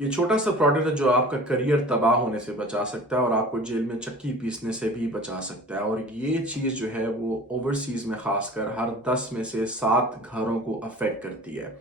ये छोटा सा प्रोडक्ट है जो आपका करियर तबाह होने से बचा सकता है और आपको जेल में चक्की पीसने से भी बचा सकता है। और ये चीज़ जो है वो ओवरसीज में खासकर हर 10 में से 7 घरों को अफेक्ट करती है।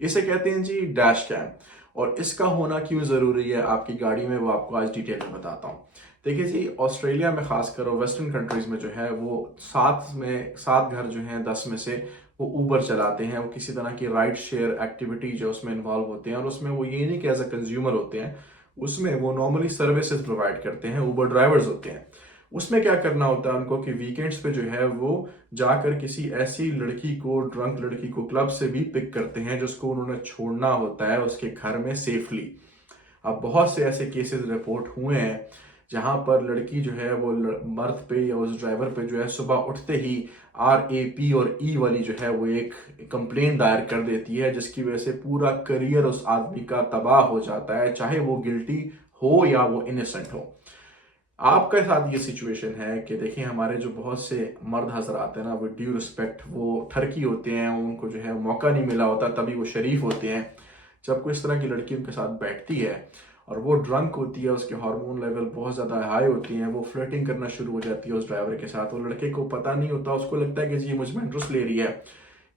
इसे कहते हैं जी डैश कैम। और इसका होना क्यों ज़रूरी है आपकी गाड़ी में, वो आपको आज डिटेल में बताता हूँ। देखिए जी, ऑस्ट्रेलिया में खासकर और वेस्टर्न कंट्रीज में जो है वो 7 घर जो हैं 10 में से वो ऊबर चलाते हैं। वो किसी तरह की राइड शेयर एक्टिविटी जो उसमें इन्वॉल्व होते हैं, और उसमें वो ये नहीं कि एज अ कंज्यूमर होते हैं, उसमें वो नॉर्मली सर्विसेज प्रोवाइड करते हैं, ऊबर ड्राइवर्स होते हैं। उसमें क्या करना होता है उनको कि वीकेंड्स पे जो है वो जाकर किसी ऐसी लड़की को, ड्रंक लड़की को क्लब से भी पिक करते हैं जिसको उन्होंने छोड़ना होता है उसके घर में सेफली। अब बहुत से ऐसे केसेस रिपोर्ट हुए हैं जहां पर लड़की जो है वो मर्द पे या उस ड्राइवर पे जो है सुबह उठते ही RAP और E वाली जो है वो एक कंप्लेन दायर कर देती है, जिसकी वजह से पूरा करियर उस आदमी का तबाह हो जाता है, चाहे वो गिल्टी हो या वो इनोसेंट हो। आपके साथ ये सिचुएशन है कि देखिए, हमारे जो बहुत से मर्द हजरात हैं ना, वो ड्यू रिस्पेक्ट वो ठरकी होते हैं, उनको जो है मौका नहीं मिला होता, तभी वो शरीफ होते हैं। जब कोई इस तरह की लड़की उनके साथ बैठती है और वो ड्रंक होती है, उसके हार्मोन लेवल बहुत ज़्यादा हाई होती हैं, वो फ्लर्टिंग करना शुरू हो जाती है उस ड्राइवर के साथ। वो लड़के को पता नहीं होता, उसको लगता है कि जी मुझ में इंटरेस्ट ले रही है।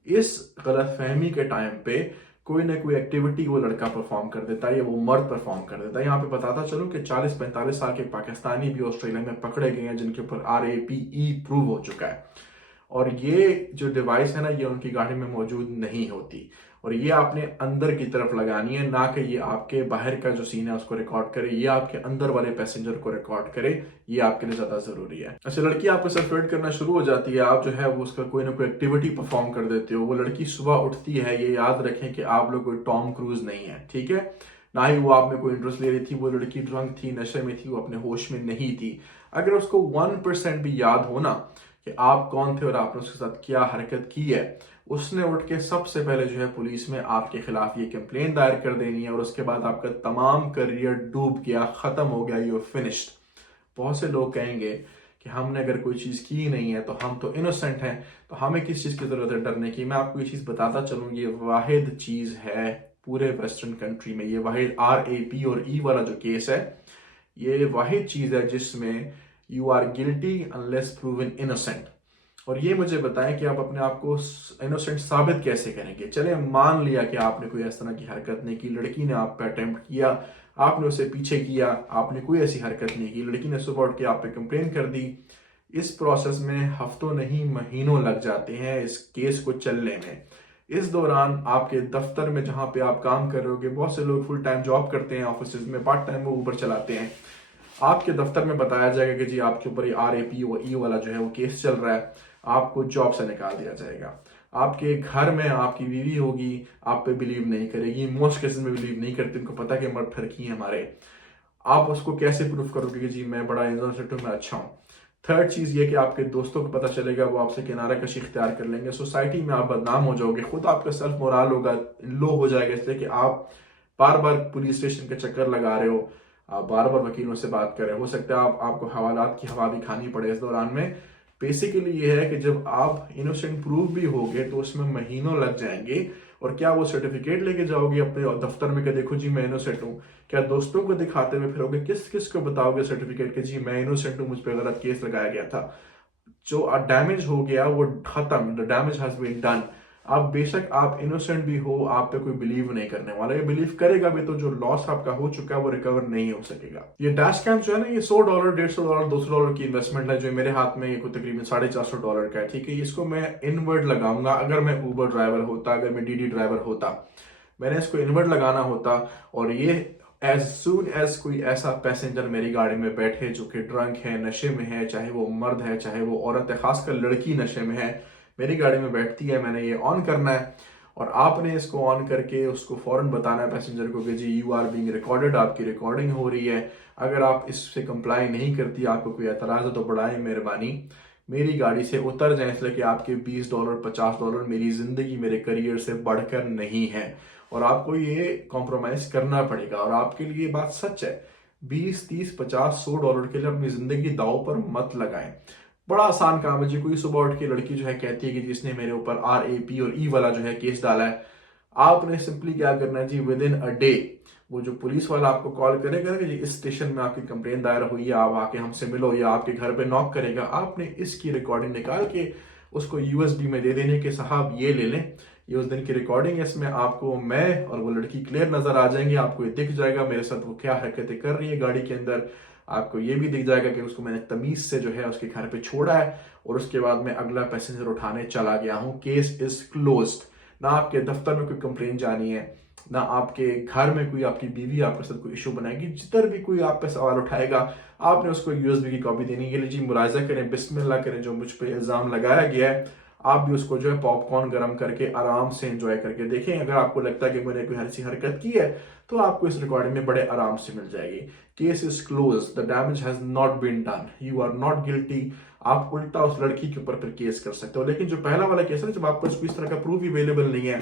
इस गलत फहमी के टाइम पे कोई ना कोई एक्टिविटी वो लड़का परफॉर्म कर देता है या वो मर्द परफॉर्म कर देता है। यहाँ पे बताता चलूं कि 40-45 साल के पाकिस्तानी भी ऑस्ट्रेलिया में पकड़े गए हैं जिनके ऊपर RAPE प्रूव हो चुका है। और ये जो डिवाइस है ना, ये उनकी गाड़ी में मौजूद नहीं होती, और ये आपने अंदर की तरफ लगानी है, ना कि ये आपके बाहर का जो सीन है उसको रिकॉर्ड करे, ये आपके अंदर वाले पैसेंजर को रिकॉर्ड करे। ये आपके लिए ज्यादा जरूरी है। अच्छा, लड़की आपके साथ फ्लर्ट करना शुरू हो जाती है, आप जो है वो उसका कोई ना कोई एक्टिविटी परफॉर्म कर देते हो। वो लड़की सुबह उठती है, ये याद रखें कि आप लोग कोई टॉम क्रूज नहीं है, ठीक है? ना ही वो आप में कोई इंटरेस्ट ले रही थी। वो लड़की ड्रंक थी, नशे में थी, वो अपने होश में नहीं थी। अगर उसको 1% भी याद होना कि आप कौन थे और आपने उसके साथ क्या हरकत की है, उसने उठ के सबसे पहले जो है पुलिस में आपके खिलाफ ये कंप्लेन दायर कर देनी है। और उसके बाद आपका तमाम करियर डूब गया, खत्म हो गया, यू फिनिश्ड। बहुत से लोग कहेंगे कि हमने अगर कोई चीज की नहीं है तो हम तो इनोसेंट हैं, तो हमें किस चीज की जरूरत है डरने की। मैं आपको ये चीज बताता चलूँ, ये वाहिद चीज है पूरे वेस्टर्न कंट्री में, ये वाहिद RAP और E वाला जो केस है, ये वाहिद चीज है जिसमें you are guilty unless proven innocent. और ये मुझे बताएं कि आप अपने आप को इनोसेंट साबित कैसे करेंगे। चले मान लिया कि आपने कोई इस तरह की हरकत नहीं की, लड़की ने आप पे अटेम्प्ट किया, आपने उसे पीछे किया, आपने कोई ऐसी हरकत नहीं की, लड़की ने सुबह उठ के आप पे कंप्लेन कर दी। इस प्रोसेस में हफ्तों नहीं महीनों लग जाते हैं इस केस को चलने में। इस दौरान आपके दफ्तर में जहां पे आप काम कर रहे होगे, बहुत से लोग फुल टाइम जॉब करते हैं ऑफिस में, पार्ट टाइम वो ऊबर चलाते हैं, आपके दफ्तर में बताया जाएगा कि जी आपके ऊपर ये RAP और E वाला जो है वो केस चल रहा है, आपको जॉब से निकाल दिया जाएगा। आपके घर में आपकी बीवी होगी, आप पे बिलीव नहीं करेगी, मोस्ट केसेस में बिलीव नहीं करती, उनको पता कि मर्द ठरकी है हमारे। आप उसको कैसे प्रूफ करोगे कि जी मैं बड़ा इनोसेंट हूं, मैं अच्छा हूं? थर्ड चीज ये कि आपके दोस्तों को पता चलेगा, वो आपसे किनारा कशी इख्तियार कर लेंगे, सोसाइटी में आप बदनाम हो जाओगे, खुद आपका सेल्फ मोरल होगा लो हो जाएगा, इसलिए कि आप बार बार पुलिस स्टेशन के चक्कर लगा रहे हो, आप बार बार वकीलों से बात कर रहे हो सकता है आपको हवालात की हवा भी खानी पड़े इस दौरान में। बेसिकली ये है कि जब आप इनोसेंट प्रूव भी होगे तो उसमें महीनों लग जाएंगे। और क्या वो सर्टिफिकेट लेके जाओगे अपने दफ्तर में कि देखो जी मैं इनोसेंट हूँ? क्या दोस्तों को दिखाते हुए फिरोगे? किस किस को बताओगे सर्टिफिकेट कि जी मैं इनोसेंट हूँ, मुझ पर गलत केस लगाया गया था? जो डैमेज हो गया वो खत्म, the damage has been done. अब बेशक आप इनोसेंट भी हो, आप पे कोई बिलीव नहीं करने वाला, ये बिलीव करेगा भी तो जो लॉस आपका हो चुका है वो रिकवर नहीं हो सकेगा। ये डैश कैम जो है ना, ये $100, $150, $200 की इन्वेस्टमेंट है, जो मेरे हाथ में ये कोई तकरीबन $450 का है, ठीक है? इसको मैं इनवर्ड लगाऊंगा। अगर मैं ऊबर ड्राइवर होता, अगर मैं DD ड्राइवर होता, मैंने इसको इनवर्ड लगाना होता, और ये एज सून एज कोई ऐसा पैसेंजर मेरी गाड़ी में बैठे जो कि ड्रंक है, नशे में है, चाहे वो मर्द है चाहे वो औरत है, खासकर लड़की नशे में है, मेरी गाड़ी में बैठती है, मैंने ये ऑन करना है, और आपने इसको ऑन करके उसको फौरन बताना है पैसेंजर को कि जी यू आर बीइंग रिकॉर्डेड, आपकी रिकॉर्डिंग हो रही है। अगर आप इससे कंप्लाई नहीं करती, आपको कोई एतराज़ है तो बड़ाई मेहरबानी मेरी गाड़ी से उतर जाए, इसलिए कि आपके $20 $50 मेरी जिंदगी मेरे करियर से बढ़कर नहीं है, और आपको ये कॉम्प्रोमाइज करना पड़ेगा। और आपके लिए बात सच है, 20 30 50 $100 के लिए अपनी जिंदगी दांव पर मत लगाएं। बड़ा आसान काम है जी। कोई सुबह उठ के लड़की जो है कहती है कि जिसने मेरे ऊपर RAP और E वाला जो है केस डाला है, आपने सिंपली क्या करना है जी, विद इन अ डे वो जो पुलिस वाला आपको कॉल करेगा कि जी इस स्टेशन में आपकी कंप्लेन दायर हुई है, आप आके हमसे मिलो, या आपके घर पे नॉक करेगा, आपने इसकी रिकॉर्डिंग निकाल के उसको यूएसबी में दे देने के साहब ये ले लें, ये उस दिन की रिकॉर्डिंग है, इसमें आपको मैं और वो लड़की क्लियर नजर आ जाएंगे, आपको ये दिख जाएगा मेरे साथ वो क्या हरकतें कर रही है गाड़ी के अंदर, आपको ये भी दिख जाएगा कि उसको मैंने तमीज से जो है उसके घर पे छोड़ा है और उसके बाद मैं अगला पैसेंजर उठाने चला गया हूँ, केस इज क्लोज्ड। ना आपके दफ्तर में कोई कंप्लेन जानी है, ना आपके घर में कोई आपकी बीवी आपके साथ कोई इशू बनाएगी, जिधर भी कोई आप पे सवाल उठाएगा आपने उसको यूएसबी की कॉपी देनी है, जी मुलायजा करें, बिस्मिल्लाह करें, जो मुझ पे इल्जाम लगाया गया है, आप भी उसको जो है पॉपकॉर्न गर्म करके आराम से एंजॉय करके देखें। अगर आपको लगता है कि मैंने कोई ऐसी हरकत की है तो आपको इस रिकॉर्डिंग में बड़े आराम से मिल जाएगी। Case is close, the damage has not been done, you are not guilty. आप उल्टा उस लड़की के ऊपर फिर केस कर सकते हो। लेकिन जो पहला वाला केस है, जब आपको इस तरह का प्रूफ अवेलेबल नहीं है,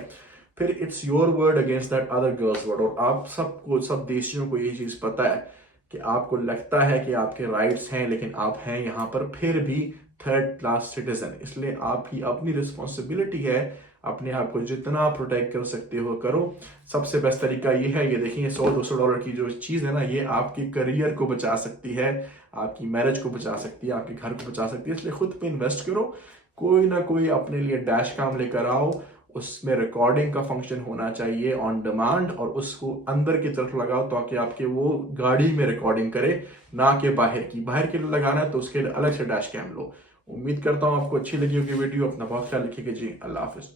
फिर it's your word against that other girls word. और आप सबको, सब देशियों को ये चीज पता है कि आपको लगता है कि आपके राइट्स हैं, लेकिन आप हैं यहाँ पर फिर भी थर्ड क्लास सिटीजन। इसलिए आप ही अपनी रिस्पॉन्सिबिलिटी है, अपने आप को जितना प्रोटेक्ट कर सकते हो करो। सबसे बेस्ट तरीका ये है, ये देखिए $100-200 की जो चीज़ है ना, ये आपके करियर को बचा सकती है, आपकी मैरिज को बचा सकती है, आपके घर को बचा सकती है। इसलिए खुद पे इन्वेस्ट करो, कोई ना कोई अपने लिए डैश काम लेकर आओ, उसमें रिकॉर्डिंग का फंक्शन होना चाहिए ऑन डिमांड, और उसको अंदर की तरफ लगाओ ताकि आपके वो गाड़ी में रिकॉर्डिंग करे, ना कि बाहर के लिए लगाना है तो उसके लिए अलग से डैश कैम लो। उम्मीद करता हूँ आपको अच्छी लगी होगी वीडियो। अपना बहुत ख्याल रखिएगा जी। अल्लाह हाफिज।